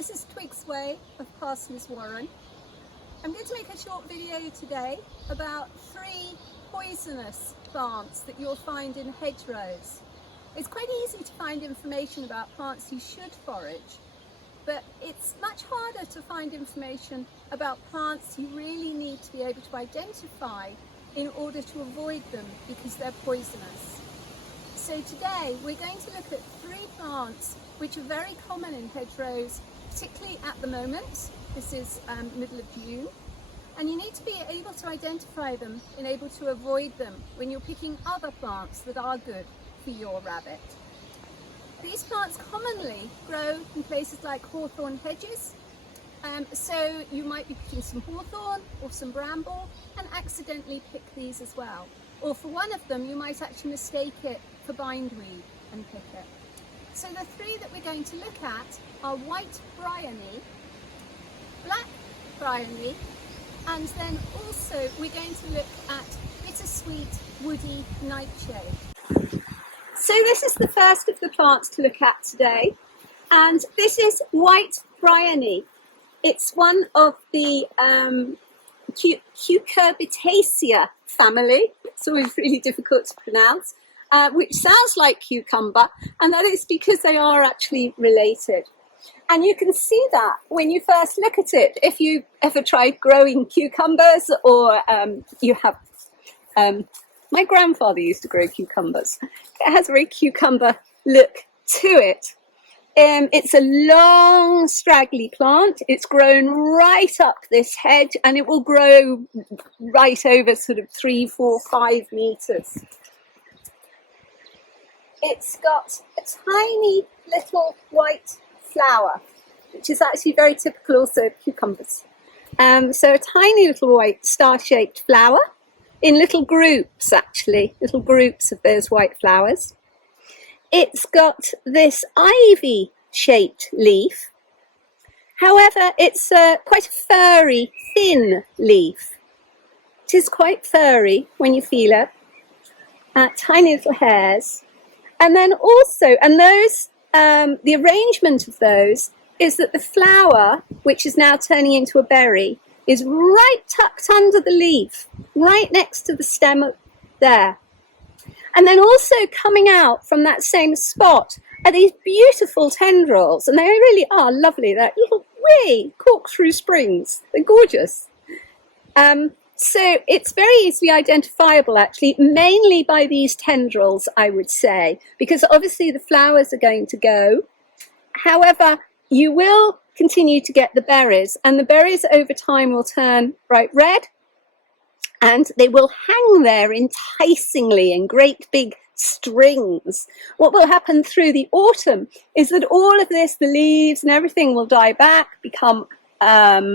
This is Twigs Way of Parsons Warren. I'm going to make a short video today about 3 poisonous plants that you'll find in hedgerows. It's quite easy to find information about plants you should forage, but it's much harder to find information about plants you really need to be able to identify in order to avoid them because they're poisonous. So today we're going to look at 3 plants which are very common in hedgerows, particularly at the moment. This is middle of June, and you need to be able to identify them and able to avoid them when you're picking other plants that are good for your rabbit. These plants commonly grow in places like hawthorn hedges, so you might be picking some hawthorn or some bramble and accidentally pick these as well. Or for one of them you might actually mistake it for bindweed and pick it. So the 3 that we're going to look at are white briony, black briony, and then also we're going to look at bittersweet woody nightshade. So this is the first of the plants to look at today, and this is white briony. It's one of the Cucurbitaceae family. It's always really difficult to pronounce. Which sounds like cucumber, and that is because they are actually related. And you can see that when you first look at it. If you ever tried growing cucumbers, or you have, my grandfather used to grow cucumbers. It has a very cucumber look to it. It's a long, straggly plant. It's grown right up this hedge, and it will grow right over sort of 3, 4, 5 meters. It's got a tiny little white flower, which is actually very typical also of cucumbers. So a tiny little white star-shaped flower in little groups, actually, little groups of those white flowers. It's got this ivy-shaped leaf. However, it's quite a furry, thin leaf. It is quite furry when you feel it. Tiny little hairs. And then also, and those, the arrangement of those is that the flower, which is now turning into a berry, is right tucked under the leaf, right next to the stem there. And then also coming out from that same spot are these beautiful tendrils, and they really are lovely. They're little wee corkscrew springs. They're gorgeous. So it's very easily identifiable, actually, mainly by these tendrils, I would say, because obviously the flowers are going to go. However, you will continue to get the berries, and the berries over time will turn bright red, and they will hang there enticingly in great big strings. What will happen through the autumn is that all of this, the leaves and everything, will die back, become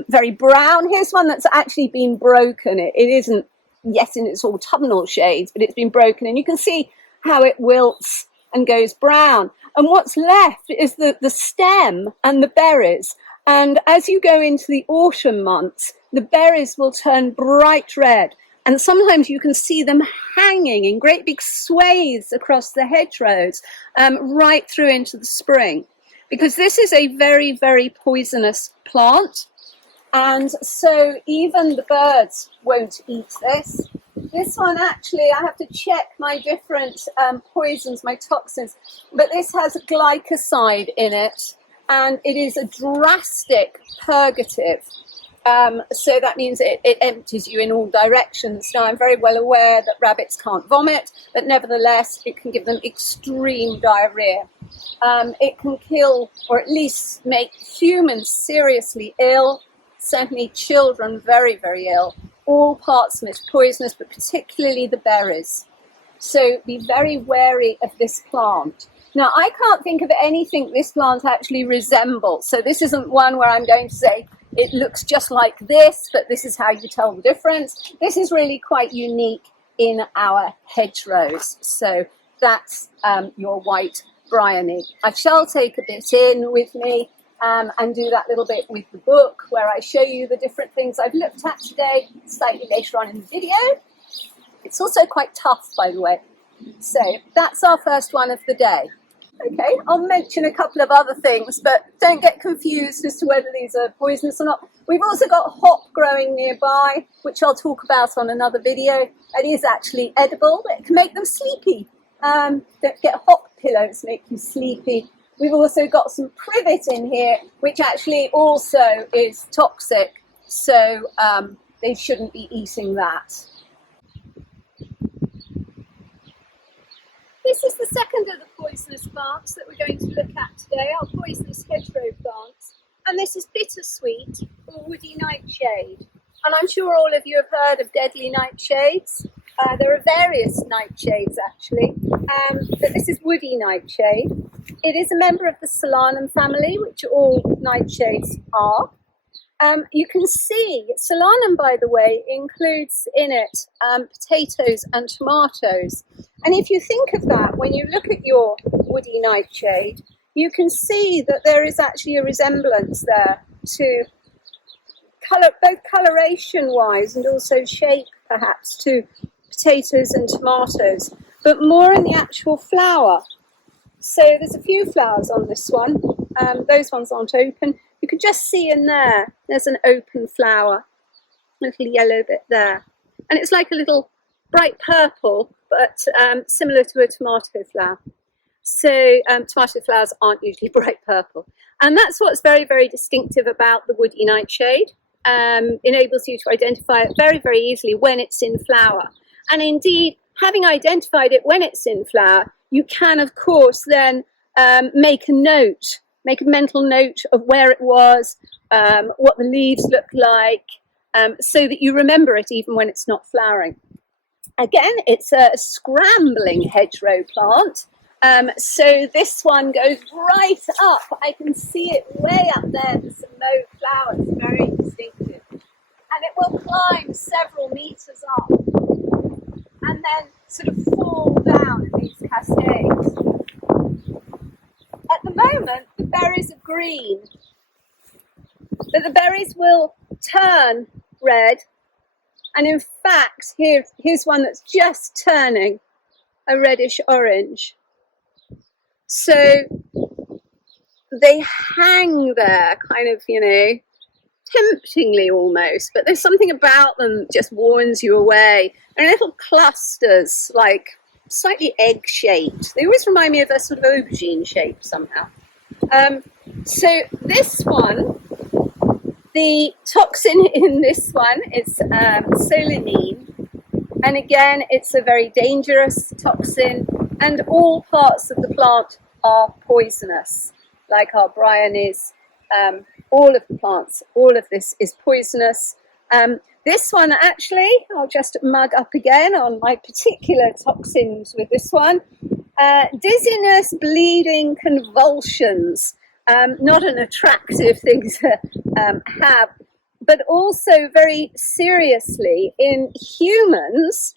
very brown. Here's one that's actually been broken. It isn't yet in its autumnal shades, but it's been broken, and you can see how it wilts and goes brown. And what's left is the stem and the berries. And as you go into the autumn months, the berries will turn bright red. And sometimes you can see them hanging in great big swathes across the hedgerows, right through into the spring. Because this is a very, very poisonous plant, and so even the birds won't eat this. This one, actually, I have to check my different poisons, my toxins, but this has a glycoside in it, and it is a drastic purgative. So that means it empties you in all directions. Now, I'm very well aware that rabbits can't vomit, but nevertheless, it can give them extreme diarrhea. It can kill, or at least make humans seriously ill, certainly children very, very ill. All parts of it are poisonous, but particularly the berries. So be very wary of this plant. Now, I can't think of anything this plant actually resembles. So this isn't one where I'm going to say, it looks just like this, but this is how you tell the difference. This is really quite unique in our hedgerows. So that's your white briony. I shall take a bit in with me and do that little bit with the book where I show you the different things I've looked at today, slightly later on in the video. It's also quite tough, by the way. So that's our first one of the day. Okay, I'll mention a couple of other things, but don't get confused as to whether these are poisonous or not. We've also got hop growing nearby, which I'll talk about on another video. It is actually edible. It can make them sleepy. Don't get hop pillows make you sleepy. We've also got some privet in here, which actually also is toxic, so they shouldn't be eating that. This is the second of the poisonous plants that we're going to look at today, our poisonous hedgerow plants. And this is Bittersweet, or woody nightshade. And I'm sure all of you have heard of deadly nightshades. There are various nightshades actually, but this is woody nightshade. It is a member of the Solanum family, which all nightshades are. You can see, Solanum, by the way, includes in it potatoes and tomatoes. And if you think of that, when you look at your woody nightshade, you can see that there is actually a resemblance there to colour, both coloration-wise and also shape, perhaps, to potatoes and tomatoes, but more in the actual flower. So there's a few flowers on this one. Those ones aren't open. You can just see in there, there's an open flower, a little yellow bit there. And it's like a little bright purple, but similar to a tomato flower. So tomato flowers aren't usually bright purple. And that's what's very, very distinctive about the woody nightshade. Enables you to identify it very, very easily when it's in flower. And indeed, having identified it when it's in flower, you can, of course, then make a mental note of where it was, what the leaves look like, so that you remember it even when it's not flowering. Again, it's a scrambling hedgerow plant. So this one goes right up. I can see it way up there, the some low flowers, very distinctive. And it will climb several meters up and then sort of fall down in these cascades. At the moment, the berries are green, but the berries will turn red. And in fact, here's one that's just turning a reddish orange. So they hang there kind of, temptingly almost, but there's something about them that just warns you away. They're little clusters, like slightly egg-shaped. They always remind me of a sort of aubergine shape somehow. So this one, the toxin in this one is solanine. And again, it's a very dangerous toxin, and all parts of the plant are poisonous, like our Brionies. All of the plants, all of this is poisonous. This one actually, I'll just mug up again on my particular toxins with this one. Dizziness, bleeding, convulsions. Not an attractive thing to have, but also very seriously in humans,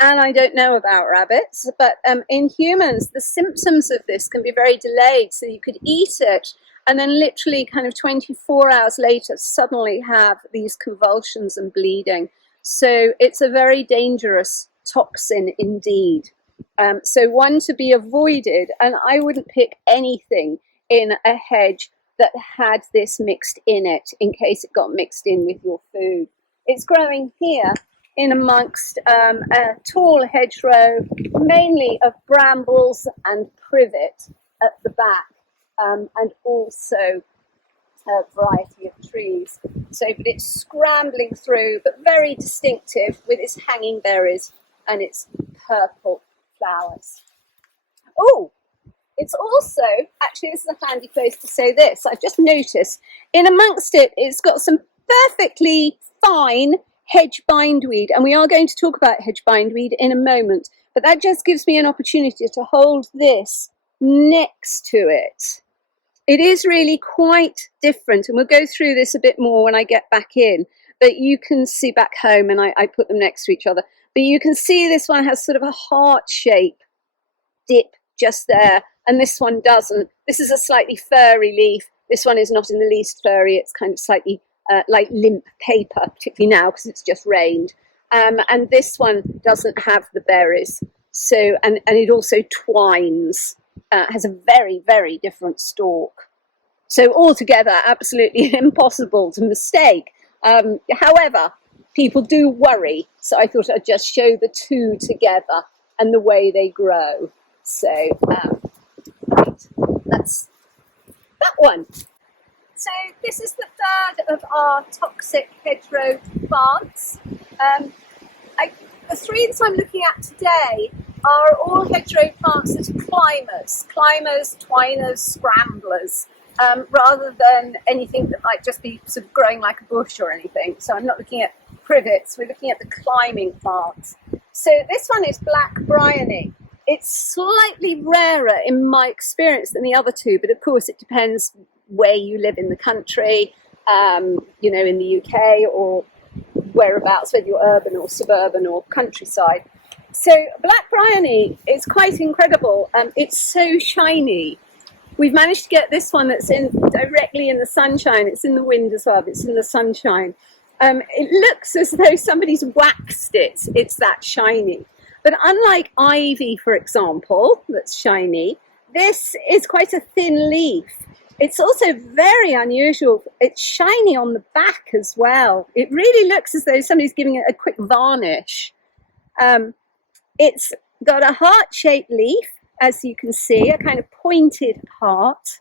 and I don't know about rabbits, but in humans, the symptoms of this can be very delayed. So you could eat it and then literally kind of 24 hours later suddenly have these convulsions and bleeding. So it's a very dangerous toxin indeed. So one to be avoided, and I wouldn't pick anything in a hedge that had this mixed in it in case it got mixed in with your food. It's growing here in amongst a tall hedgerow, mainly of brambles and privet at the back, and also a variety of trees. So, but it's scrambling through, but very distinctive with its hanging berries and its purple flowers. Oh, it's also, actually this is a handy place to say this, I've just noticed, in amongst it, it's got some perfectly fine hedge bindweed, and we are going to talk about hedge bindweed in a moment, but that just gives me an opportunity to hold this next to it. It is really quite different, and we'll go through this a bit more when I get back in, but you can see back home, and I put them next to each other, but you can see this one has sort of a heart shape dip just there, and this one doesn't. This is a slightly furry leaf. This one is not in the least furry. It's kind of slightly like limp paper, particularly now because it's just rained. And this one doesn't have the berries. So, and it also twines. has a very, very different stalk. So altogether, absolutely impossible to mistake. However, people do worry, so I thought I'd just show the two together and the way they grow. So, right, that's that one. So this is the third of our toxic hedgerow plants. The three that I'm looking at today are all hedgerow plants that are climbers, twiners, scramblers, rather than anything that might just be sort of growing like a bush or anything. So I'm not looking at privets, we're looking at the climbing plants. So this one is black Briony. It's slightly rarer in my experience than the other two, but of course it depends where you live in the country, you know, in the UK or whereabouts, whether you're urban or suburban or countryside. So black Briony is quite incredible. It's so shiny. We've managed to get this one that's in directly in the sunshine. It's in the wind as well, but it's in the sunshine. It looks as though somebody's waxed it. It's that shiny. But unlike ivy, for example, that's shiny, this is quite a thin leaf. It's also very unusual. It's shiny on the back as well. It really looks as though somebody's giving it a quick varnish. It's got a heart-shaped leaf, as you can see, a kind of pointed heart.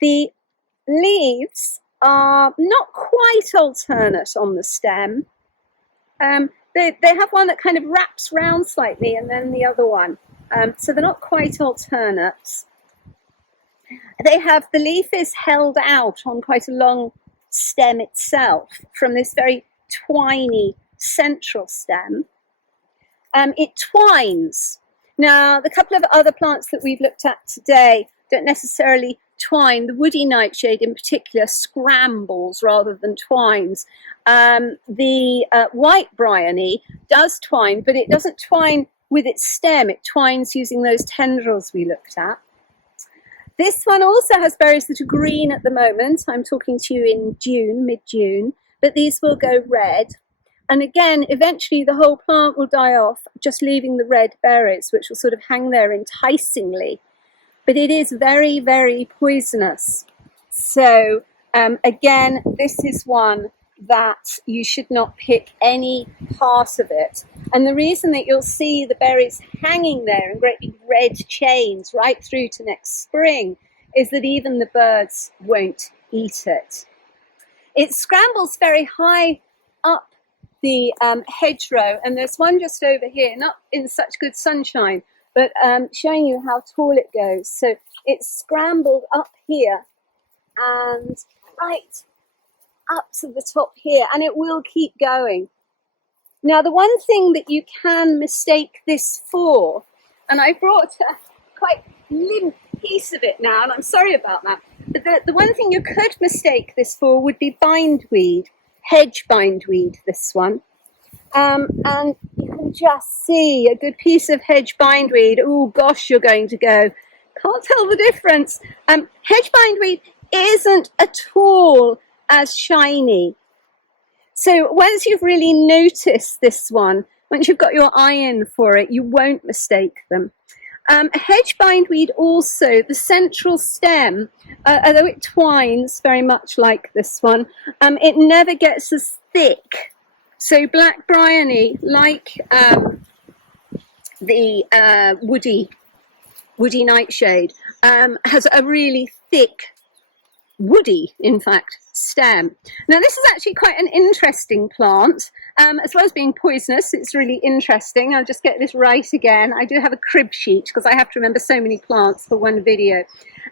The leaves are not quite alternate on the stem. They have one that kind of wraps round slightly and then the other one. So they're not quite alternate. The leaf is held out on quite a long stem itself from this very twiny central stem. It twines. Now, the couple of other plants that we've looked at today don't necessarily twine. The woody nightshade in particular scrambles rather than twines. The white Briony does twine, but it doesn't twine with its stem. It twines using those tendrils we looked at. This one also has berries that are green at the moment. I'm talking to you in June, mid-June, but these will go red. And again, eventually the whole plant will die off, just leaving the red berries, which will sort of hang there enticingly. But it is very, very poisonous. So again, this is one that you should not pick any part of it. And the reason that you'll see the berries hanging there in great big red chains right through to next spring is that even the birds won't eat it. It scrambles very high up the hedgerow, and there's one just over here, not in such good sunshine, but showing you how tall it goes. So it's scrambled up here and right up to the top here, and it will keep going. Now, the one thing that you can mistake this for, and I brought a quite limp piece of it now, and I'm sorry about that, but the one thing you could mistake this for would be bindweed, hedge bindweed, this one. And you can just see a good piece of hedge bindweed. Oh gosh, you're going to go, can't tell the difference. Hedge bindweed isn't at all as shiny. So once you've really noticed this one, once you've got your eye in for it, you won't mistake them. Hedge bindweed also, the central stem, although it twines very much like this one, it never gets as thick. So black Briony, like the woody nightshade, has a really thick, woody, in fact, stem. Now this is actually quite an interesting plant. As well as being poisonous, it's really interesting. I'll just get this right again. I do have a crib sheet because I have to remember so many plants for one video.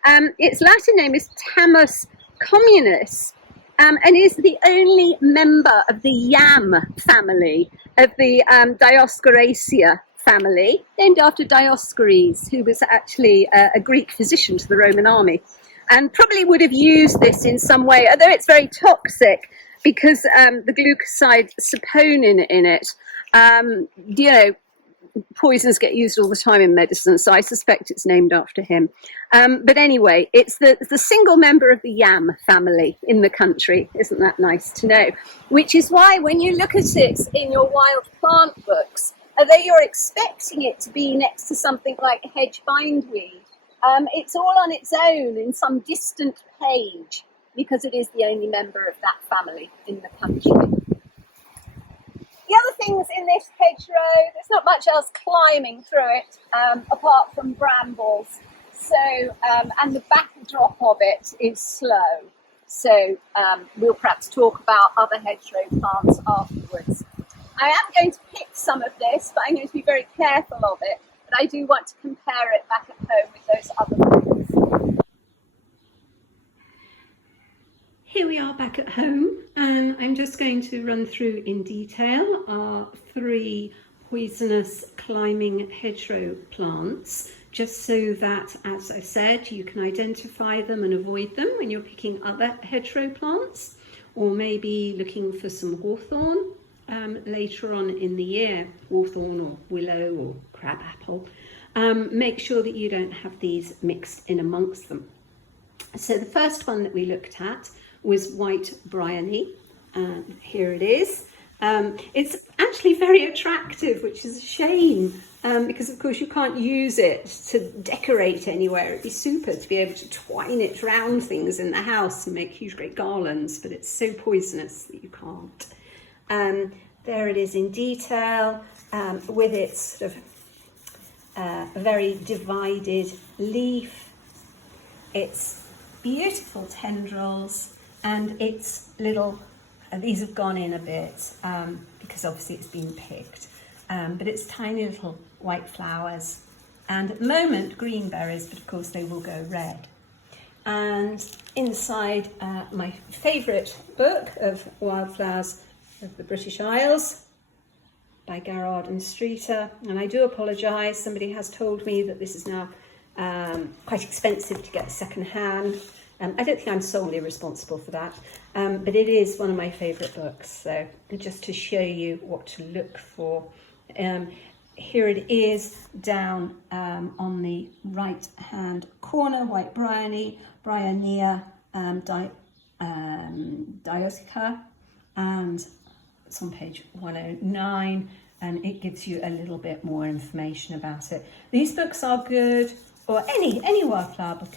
Its Latin name is Tamus communis, and is the only member of the yam family, of the Dioscoracia family, named after Dioscores, who was actually a Greek physician to the Roman army, and probably would have used this in some way, although it's very toxic because the glucoside saponin in it, you know, poisons get used all the time in medicine, so I suspect it's named after him. But anyway, it's the single member of the yam family in the country. Isn't that nice to know? Which is why when you look at it in your wild plant books, although you're expecting it to be next to something like hedge bindweed, It's all on its own in some distant page because it is the only member of that family in the country. The other things in this hedgerow, there's not much else climbing through it apart from brambles. So, and the backdrop of it is slow. So we'll perhaps talk about other hedgerow plants afterwards. I am going to pick some of this, but I'm going to be very careful of it. But I do want to compare it back at home with those other things. Here we are back at home, and I'm just going to run through in detail our 3 poisonous climbing hedgerow plants, just so that, as I said, you can identify them and avoid them when you're picking other hedgerow plants, or maybe looking for some hawthorn later on in the year, hawthorn or willow or crabapple. Make sure that you don't have these mixed in amongst them. So the first one that we looked at was white Briony. Here it is. It's actually very attractive, which is a shame, because of course you can't use it to decorate anywhere. It'd be super to be able to twine it around things in the house and make huge great garlands, but it's so poisonous that you can't. There it is in detail, with its sort of very divided leaf, its beautiful tendrils, and its little, these have gone in a bit because obviously it's been picked, but it's tiny little white flowers, and at the moment green berries, but of course they will go red. And inside my favourite book of wildflowers of the British Isles by Garrard and Streeter, and I do apologise, somebody has told me that this is now quite expensive to get second hand. I don't think I'm solely responsible for that, but it is one of my favourite books, so just to show you what to look for. Here it is down on the right hand corner, white Briony, Bryonia, Dioscoracia, and it's on page 109, and it gives you a little bit more information about it. These books are good, or any wildflower book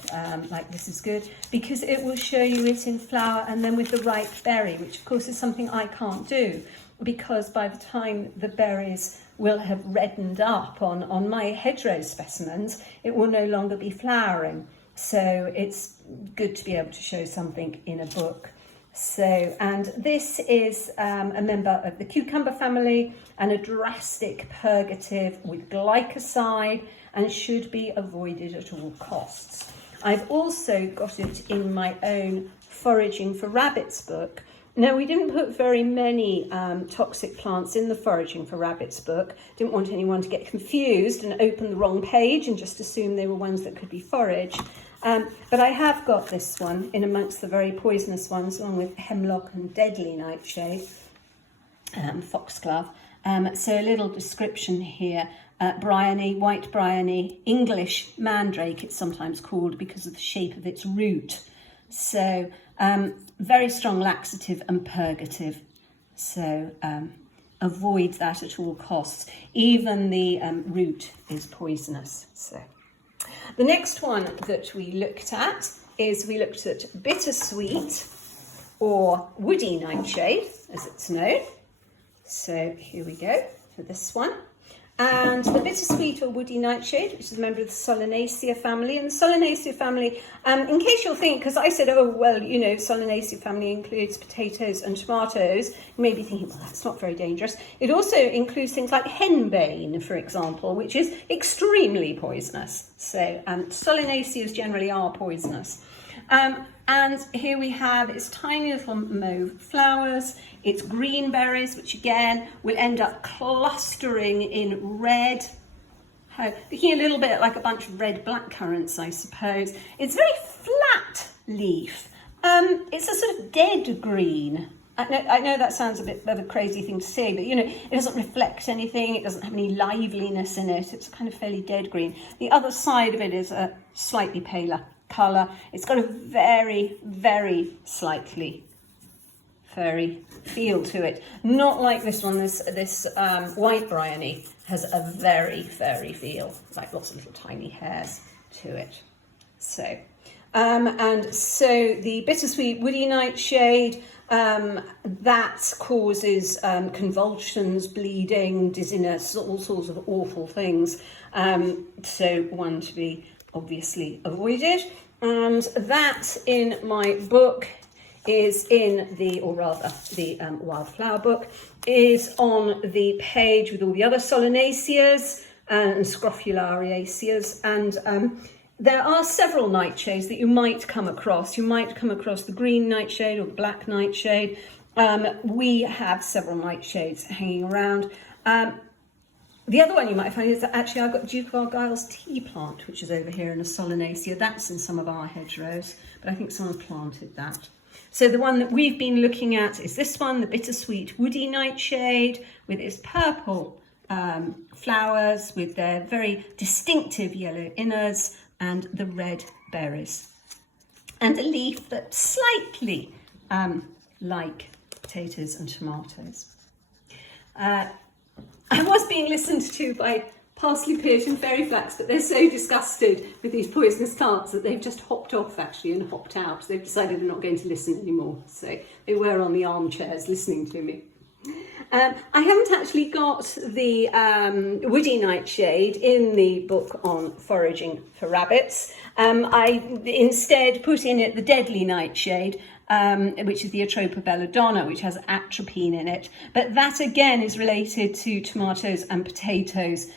like this is good, because it will show you it in flower and then with the ripe berry, which of course is something I can't do, because by the time the berries will have reddened up on my hedgerow specimens, it will no longer be flowering. So it's good to be able to show something in a book. So, and this is a member of the cucumber family, and a drastic purgative with glycoside, and should be avoided at all costs. I've also got it in my own Foraging for Rabbits book. Now, we didn't put very many toxic plants in the Foraging for Rabbits book. Didn't want anyone to get confused and open the wrong page and just assume they were ones that could be foraged. But I have got this one in amongst the very poisonous ones, along with hemlock and deadly nightshade, foxglove. So a little description here. Briony, white Briony, English mandrake it's sometimes called because of the shape of its root. So very strong laxative and purgative. So avoid that at all costs. Even the root is poisonous. So the next one that we looked at is Bittersweet, or woody nightshade as it's known. So here we go for this one. And the bittersweet or woody nightshade, which is a member of the Solanaceae family. And the Solanaceae family, in case you'll think, because I said, oh, well, you know, Solanaceae family includes potatoes and tomatoes, you may be thinking, well, that's not very dangerous. It also includes things like henbane, for example, which is extremely poisonous. So Solanaceae generally are poisonous. And here we have its tiny little mauve flowers, its green berries, which again will end up clustering in red, looking a little bit like a bunch of red blackcurrants, I suppose. It's very flat leaf. It's a sort of dead green. I know that sounds a bit of a crazy thing to say, but you know, it doesn't reflect anything, it doesn't have any liveliness in it, it's kind of fairly dead green. The other side of it is a slightly paler colour. It's got a very, very slightly furry feel to it. Not like this one, this white Briony has a very furry feel, like lots of little tiny hairs to it. And so the bittersweet woody nightshade, that causes convulsions, bleeding, dizziness, all sorts of awful things. So one to be obviously avoided. And that in my book is in the, or rather the wildflower book, is on the page with all the other solanaceas and scrophulariaceas. And there are several nightshades that you might come across. You might come across the green nightshade or the black nightshade. We have several nightshades hanging around. The other one you might find is that actually I've got Duke of Argyll's tea plant, which is over here in a solanacea. That's in some of our hedgerows, but I think someone planted that. So the one that we've been looking at is this one, the bittersweet woody nightshade, with its purple flowers, with their very distinctive yellow inners and the red berries. And a leaf that's slightly like potatoes and tomatoes. I was being listened to by parsley, peach and fairy flax, but they're so disgusted with these poisonous plants that they've just hopped off actually and hopped out. They've decided they're not going to listen anymore. So they were on the armchairs listening to me. I haven't actually got the woody nightshade in the book on foraging for rabbits. I instead put in it the deadly nightshade, which is the Atropa belladonna, which has atropine in it. But that again is related to tomatoes and potatoes,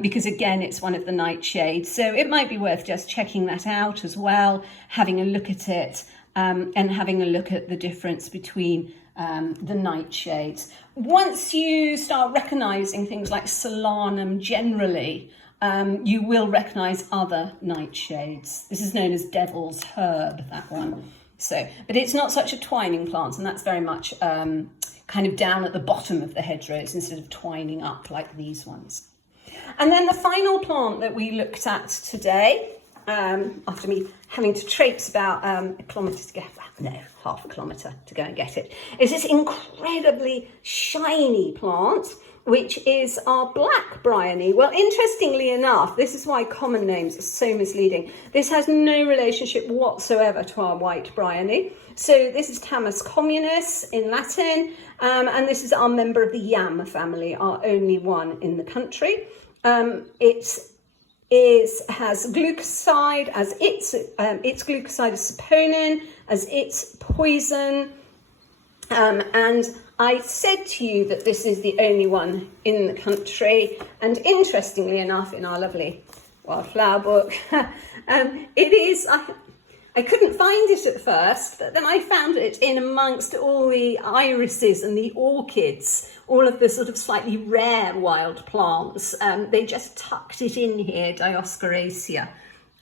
because again it's one of the nightshades. So it might be worth just checking that out as well, having a look at it, and having a look at the difference between the nightshades. Once you start recognising things like solanum generally, you will recognise other nightshades. This is known as devil's herb, that one. So, but it's not such a twining plant, and that's very much kind of down at the bottom of the hedgerows instead of twining up like these ones. And then the final plant that we looked at today, after me having to traipse about a kilometre to get, no, half a kilometre to go and get it, is this incredibly shiny plant, which is our black Briony. Well, interestingly enough, this is why common names are so misleading. This has no relationship whatsoever to our white Briony. So this is Tamus communis in Latin, and this is our member of the yam family, our only one in the country. It has glucoside as its glucoside is saponin as its poison, and I said to you that this is the only one in the country, and interestingly enough, in our lovely wildflower book, it is. I couldn't find it at first, but then I found it in amongst all the irises and the orchids, all of the sort of slightly rare wild plants. They just tucked it in here, Dioscoracia,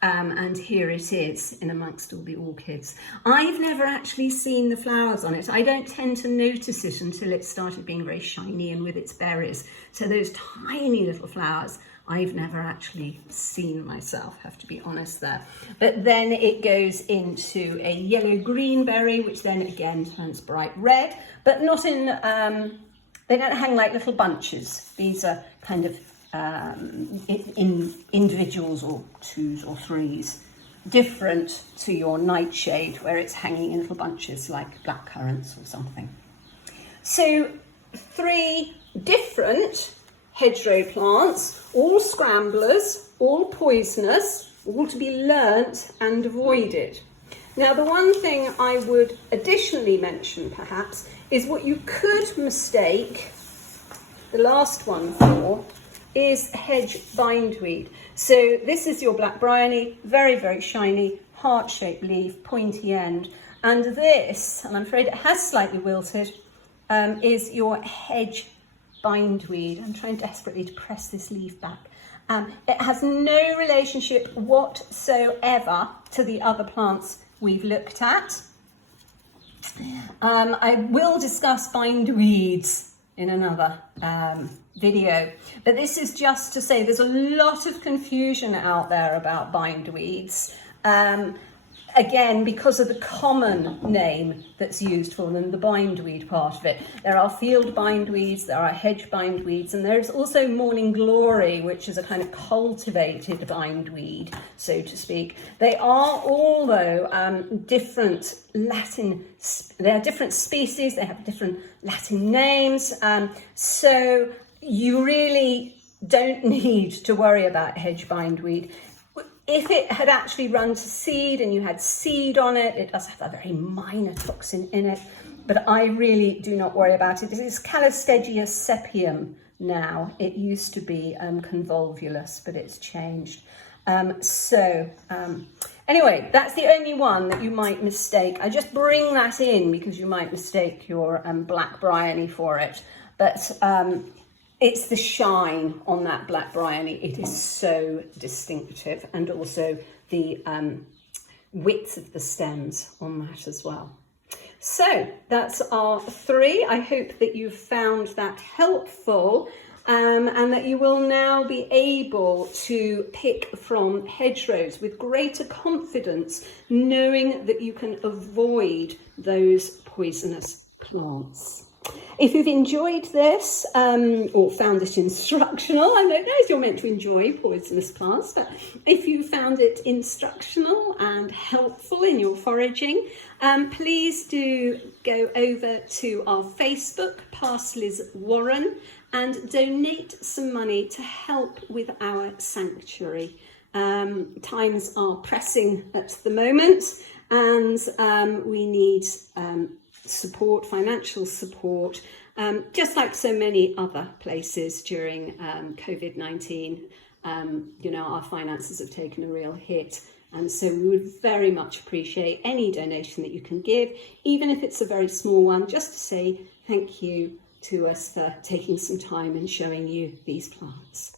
and here it is in amongst all the orchids. I've never actually seen the flowers on it. I don't tend to notice it until it started being very shiny and with its berries. So those tiny little flowers, I've never actually seen myself, have to be honest there. But then it goes into a yellow-green berry, which then again turns bright red, but not in, they don't hang like little bunches. These are kind of in individuals or twos or threes, different to your nightshade where it's hanging in little bunches like black currants or something. So 3 different hedgerow plants, all scramblers, all poisonous, all to be learnt and avoided. Now, the one thing I would additionally mention perhaps is what you could mistake the last one for is hedge bindweed. So this is your black Briony, very, very shiny, heart-shaped leaf, pointy end. And this, and I'm afraid it has slightly wilted, is your hedge bindweed. I'm trying desperately to press this leaf back. It has no relationship whatsoever to the other plants we've looked at. I will discuss bindweeds in another video, but this is just to say there's a lot of confusion out there about bindweeds. again, because of the common name that's used for them, the bindweed part of it. There are field bindweeds, there are hedge bindweeds, and there's also morning glory, which is a kind of cultivated bindweed, so to speak. They are all, though, different Latin, they are different species, they have different Latin names, so you really don't need to worry about hedge bindweed. If it had actually run to seed and you had seed on it, it does have a very minor toxin in it, but I really do not worry about it. This is Calistegia sepium now. It used to be convolvulus, but it's changed. Anyway, that's the only one that you might mistake. I just bring that in because you might mistake your black Briony for it. But it's the shine on that black Briony. It is so distinctive, and also the width of the stems on that as well. So that's our 3. I hope that you've found that helpful, and that you will now be able to pick from hedgerows with greater confidence, knowing that you can avoid those poisonous plants. If you've enjoyed this or found it instructional, I don't know if you're meant to enjoy poisonous plants, but if you found it instructional and helpful in your foraging, please do go over to our Facebook, Past Liz Warren, and donate some money to help with our sanctuary. Times are pressing at the moment, and we need support, financial support, just like so many other places during COVID-19. Our finances have taken a real hit, and so we would very much appreciate any donation that you can give, even if it's a very small one, just to say thank you to us for taking some time and showing you these plants.